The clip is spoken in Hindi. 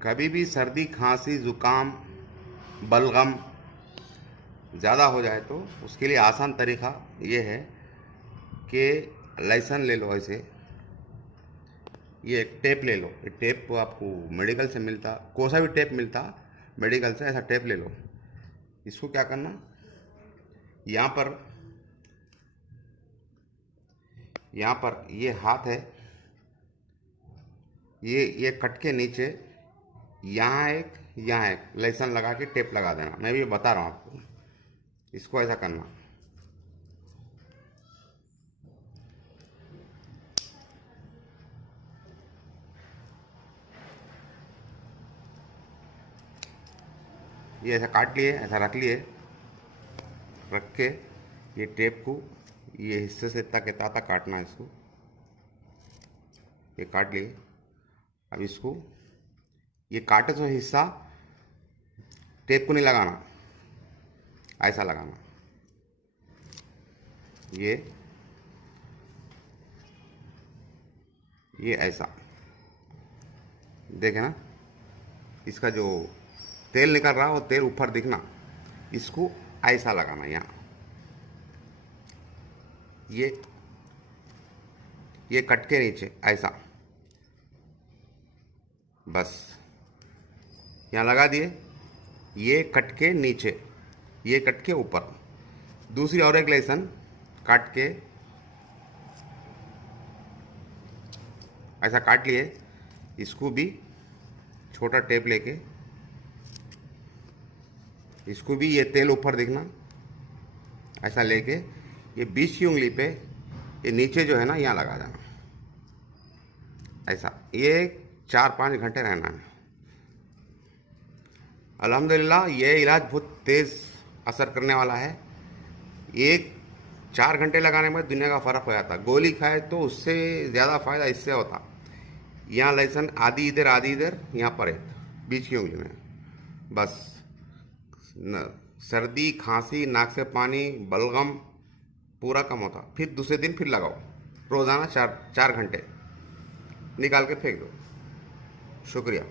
कभी भी सर्दी खांसी ज़ुकाम बलगम ज़्यादा हो जाए तो उसके लिए आसान तरीक़ा ये है कि लहसुन ले लो। ऐसे ये एक टेप ले लो। ये टेप आपको मेडिकल से मिलता, कोई सा भी टेप मिलता मेडिकल से, ऐसा टेप ले लो। इसको क्या करना, यहाँ पर ये हाथ है, ये कट के नीचे यहाँ एक लहसुन लगा के टेप लगा देना। मैं भी बता रहा हूँ आपको। इसको ऐसा करना, ये ऐसा काट लिए, ऐसा रख लिए, रख के ये टेप को ये हिस्से से इतना के ताता काटना है। इसको ये काट लिए। अब इसको ये काटे तो हिस्सा टेप को नहीं लगाना, ऐसा लगाना। ये ऐसा देखे ना, इसका जो तेल निकल रहा है वो तेल ऊपर दिखना। इसको ऐसा लगाना यहाँ, ये कट के नीचे ऐसा, बस यहाँ लगा दिए। ये कट के नीचे, ये कट के ऊपर। दूसरी और एक लहसुन काट के ऐसा काट लिए। इसको भी छोटा टेप लेके, इसको भी ये तेल ऊपर दिखना, ऐसा लेके ये बीच की उंगली पे ये नीचे जो है ना यहाँ लगा देना ऐसा। ये 4-5 घंटे रहना है। अल्हम्दुलिल्लाह ये इलाज बहुत तेज़ असर करने वाला है। 4 घंटे लगाने में दुनिया का फ़र्क हो जाता। गोली खाए तो उससे ज़्यादा फ़ायदा इससे होता। यहाँ लहसुन आधी इधर यहाँ पर एक बीच की उंगली में, बस सर्दी खांसी नाक से पानी बलगम पूरा कम होता। फिर दूसरे दिन फिर लगाओ, रोज़ाना 4 घंटे निकाल के फेंक दो। शुक्रिया।